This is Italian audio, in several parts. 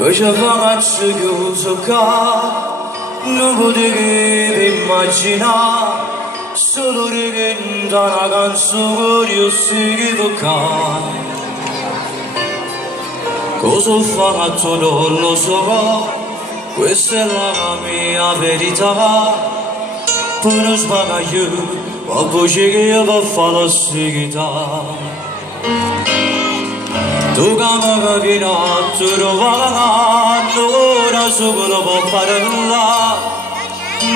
Questa vacanza chiusa non potevi immaginare solo che da una canzone io si tocca. Cosa ho fatto non lo so, questa è la mia verità. Per non sbagliare, ma voce che io per fare la seguita. Tu che mi capirai a trovare, ora solo può fare nulla.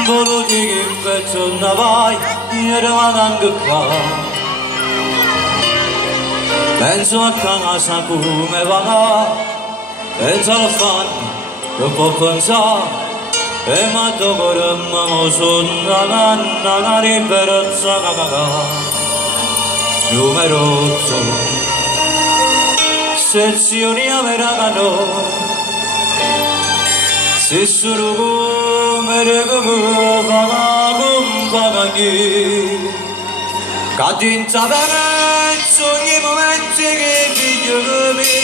Voluti che in pezzo non vai, io rimango anche qua. Penso a casa come va, penso al fan che può pensare. E ma dopo mi sono una liberezza numero 8 sezioni americano se solo come va con pagani cadinza per ogni momento che figlio mi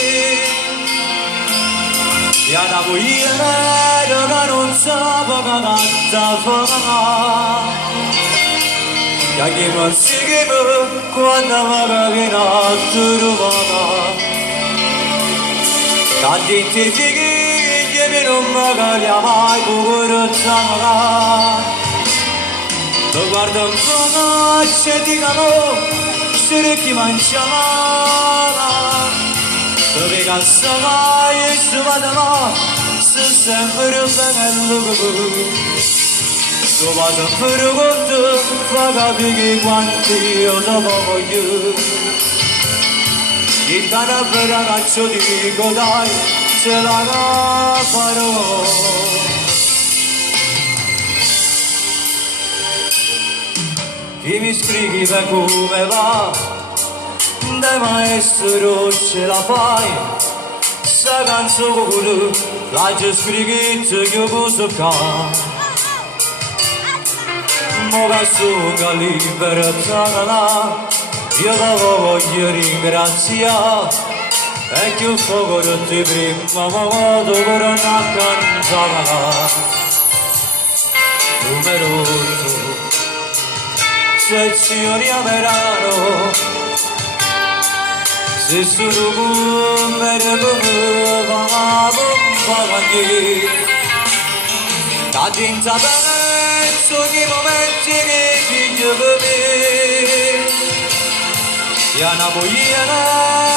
e alla moglie che non sa poca canta fa e che non si chiama quando mi viene a trovare tanti figli che non mi caglia mai cuore zanga lo guardo un po' c'è di camo c'è chi mangia dove cazzo vai e si vada se sempre bello lo vado per conto ma capi quanti io te voglio e da una ragazzo dico dai ce la farò chi mi scrive come va dai maestro ce la fai sa canzone la già scritta che posso fare mo che libertà io la voglio ringraziare e che un fuoco di prima ma dopo non cantare numero 8 sezioni americano se solo come va pagani cadinza per ogni momento che figlio per me e una moglie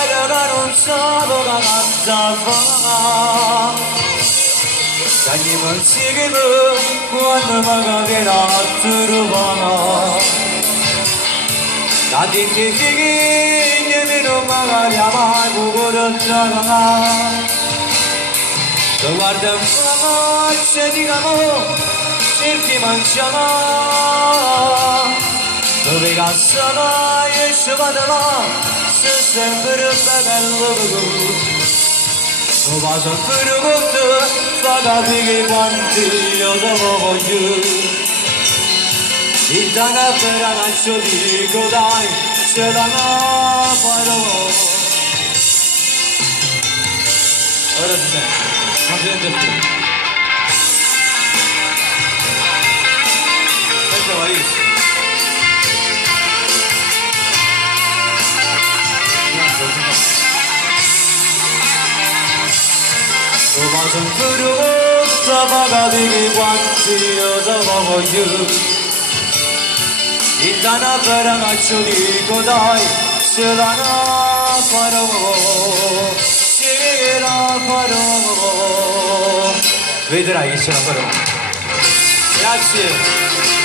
che non sa poca canta fa e ogni pensiero quando mi capirà a trovare tanti figli che non mi caglia mai cuore zanga lo guarda un po' c'è di camo cerchi mangiare dove cazzo vai e si vada là se sempre bello lo va sempre con te fa capire quanti io te voglio e da una ragazzo dico dai ce la farò ora si sente non si sente più questo va lì lo va sempre rotta pagati quanti io te voglio e da una ragazzo dico dai ce la farò ce la farò vedrai che ce la farò grazie